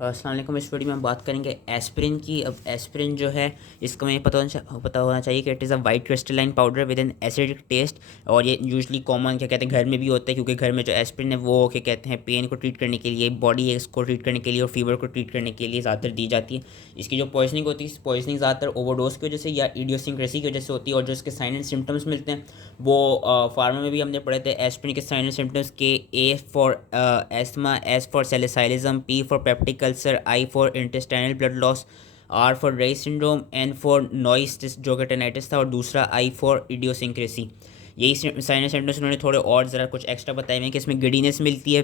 अस्सलाम वालेकुम। इस वीडियो में हम बात करेंगे एस्पिरिन की। अब एस्पिरिन जो है इसका हमें पता होना चाहिए कि it is a white crystalline powder with an acidic taste. और ये यूजुअली कॉमन क्या कहते हैं घर में भी होता है, क्योंकि घर में जो एस्पिरिन है वो क्या कहते हैं पेन को ट्रीट करने के लिए, बॉडी एक्स को ट्रीट करने के लिए और फीवर को ट्रीट करने के लिए ज़्यादातर दी जाती है। इसकी जो पॉइजनिंग होती है, पॉइजनिंग ज़्यादातर ओवरडोज की वजह से या इडियोसिंक्रेसी की वजह से होती है। और जो इसके साइन एंड सिम्टम्स मिलते हैं वो फार्मा में भी हमने पढ़े थे। एस्पिरिन के साइन एंड सिम्टम्स के: A for asthma, S for salicylism, P for peptic ulcer, I for intestinal blood loss, R for Reye's syndrome, N for noise जो कि टेनाइटिस था, और दूसरा आई फॉर इडियोसिंक्रेसी। यही साइन एंड सिम्टम्स उन्होंने थोड़े और ज़रा कुछ एक्स्ट्रा बताए हुए हैं कि इसमें गिडीनेस मिलती है।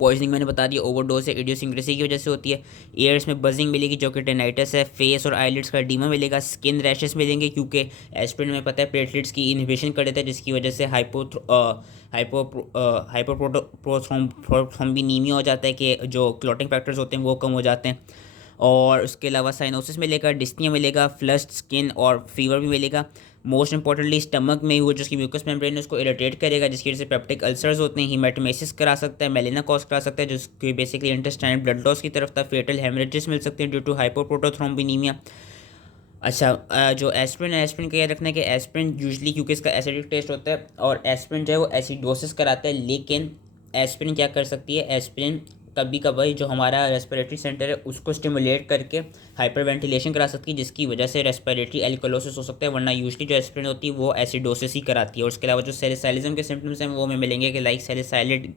पॉइजनिंग मैंने बता दिया ओवरडोज से इडियोसिंक्रेसी की वजह से होती है। ईयर्स में बजिंग मिलेगी जो कि टेनाइटिस है। फेस और आईलिड्स का एडिमा मिलेगा। स्किन रैशेस मिलेंगे क्योंकि एस्पिरिन में पता है प्लेटलेट्स की इनहिबिशन कर देता है, जिसकी वजह से हाइपोथ्रोम्बिनीमिया हो जाता है कि जो क्लॉटिंग फैक्टर्स होते हैं वो कम हो जाते हैं। और उसके अलावा साइनोसिस मिलेगा, डिस्निया मिलेगा, फ्लश्ड स्किन और फीवर भी मिलेगा। मोस्ट इंपॉर्टेंटली स्टमक में वो जो उसकी म्यूकस मेम्ब्रेन है उसको इरिटेट करेगा, जिसकी वजह से पेप्टिक अल्सर्स होते हैं। हीमेटोमेसिस करा सकता है, मेलिना कॉज करा सकता है, जिसकी बेसिकली इंटेस्टाइनल ब्लड लॉस की तरफ था। फेटल हेमरेजेस मिल सकते हैं ड्यू टू हाइपोप्रोटोथ्रोम्बिनीमिया। अच्छा, जो एस्पिरिन है, एस्पिरिन का याद रखना है कि एस्पिरिन यूजली क्योंकि इसका एसिडिक टेस्ट होता है और एस्पिरिन जो है वो एसिडोसिस कराता है। लेकिन एस्पिरिन क्या कर सकती है, एस्पिरिन कभी कभी जो हमारा रेस्पिरेटरी सेंटर है उसको स्टिमुलेट करके हाइपर वेंटिलेशन करा सकती है, जिसकी वजह से रेस्पिरेटरी एल्कोलोसिस हो सकता है। वरना यूजली जो एस्पिरिन होती है वो एसिडोसिस ही कराती है। और उसके अलावा जो सेलिसाइलिज्म के सिम्टम्स हैं वो हमें मिलेंगे कि like salicylate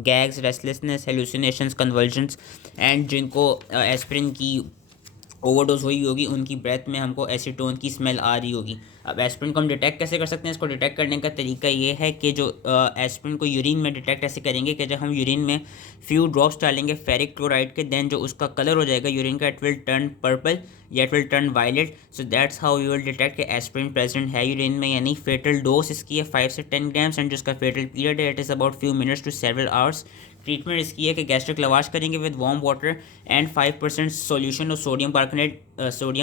gags, restlessness, hallucinations, convulsions. And जिनको एस्पिरिन की ओवरडोज हुई होगी उनकी ब्रेथ में हमको एसीटोन की स्मेल आ रही होगी। अब एस्पिरिन को हम डिटेक्ट कैसे कर सकते हैं? इसको डिटेक्ट करने का तरीका ये है कि जो एस्पिरिन को यूरिन में डिटेक्ट ऐसे करेंगे कि जब हम यूरिन में फ्यू ड्रॉप्स डालेंगे फेरिक क्लोराइड के, देन जो उसका कलर हो जाएगा यूरिन का, इट विल टर्न पर्पल या it will turn violet. So that's how you will detect कि एस्पिरिन प्रेजेंट है यूरिन में। यानी फेटल डोज इसकी है 5 से 10 ग्राम्स एंड जिसका फेटल पीरियड है it is about few minutes to several hours. Treatment इसकी है कि गैस्ट्रिक लवाश करेंगे with warm water and 5% solution of sodium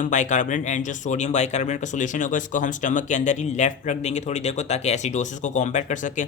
bicarbonate. And जो सोडियम बाइकार्बोनेट का सोल्यूशन होगा इसको हम स्टमक के अंदर ही लेफ्ट रख देंगे थोड़ी देर को, ताकि एसिडोसिस को कॉम्बैट कर सके।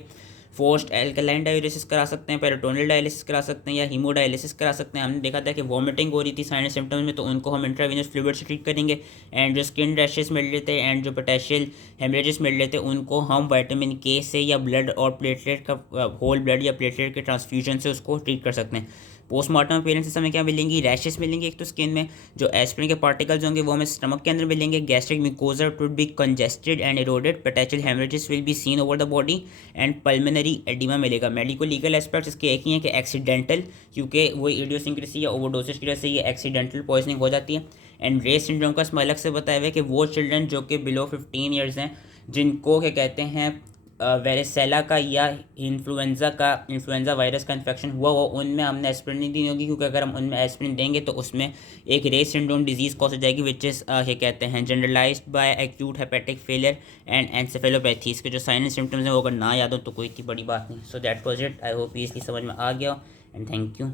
फोर्स्ड एल्कलाइन डायलिसिस करा सकते हैं, पेरिटोनियल डायलिसिस करा सकते हैं या हीमोडायलिसिस करा सकते हैं। हमने देखा था कि वॉमिटिंग हो रही थी साइन सिम्टम्स में, तो उनको हम इंट्रावेनस फ्लूइड से ट्रीट करेंगे। एंड जो स्किन रैशेस मिल रहे थे एंड जो पोटेशियल हेमरेजेस मिल रहे थे उनको हम विटामिन के से या ब्लड और प्लेटलेट का होल ब्लड या प्लेटलेट के ट्रांसफ्यूजन से उसको ट्रीट कर सकते हैं। पोस्टमार्टम अपीयरेंसेस हमें क्या मिलेंगी? रैशेस मिलेंगे एक तो स्किन में, जो एस्पिरिन के पार्टिकल्स होंगे वो हमें स्टमक के अंदर मिलेंगे। Gastric mucosa would be congested and eroded, potential haemorrhages will be seen over the body and pulmonary oedema मिलेगा। मेडिको लीगल एस्पेक्ट्स इसके एक ही हैं कि एक्सीडेंटल, क्योंकि वो इडियोसिंक्रेसी या ओवरडोसेज की वजह से ये एक्सीडेंटल पॉइजनिंग हो जाती है। एंड रेस सिंड्रोम का इसमें अलग से बताया हुआ है कि वो चिल्ड्रन जो कि बिलो 15 ईयर्स हैं जिनको क्या कहते हैं वेरिसेला का या इन्फ्लुएंजा वायरस का इन्फेक्शन हुआ हो, उनमें हमने एस्पिरिन नहीं दी होगी, क्योंकि अगर हम उनमें एस्पिरिन देंगे तो उसमें एक रेस सिंड्रोम डिजीज़ कॉज हो जाएगी, विच इज़ क्या कहते हैं generalised by acute hepatic failure and encephalopathy. इसके जो साइन एंड सिम्टम्स हैं वो अगर ना याद हो तो कोई इतनी बड़ी बात नहीं। So that was it. I hope ये इसकी समझ में आ गया एंड थैंक यू।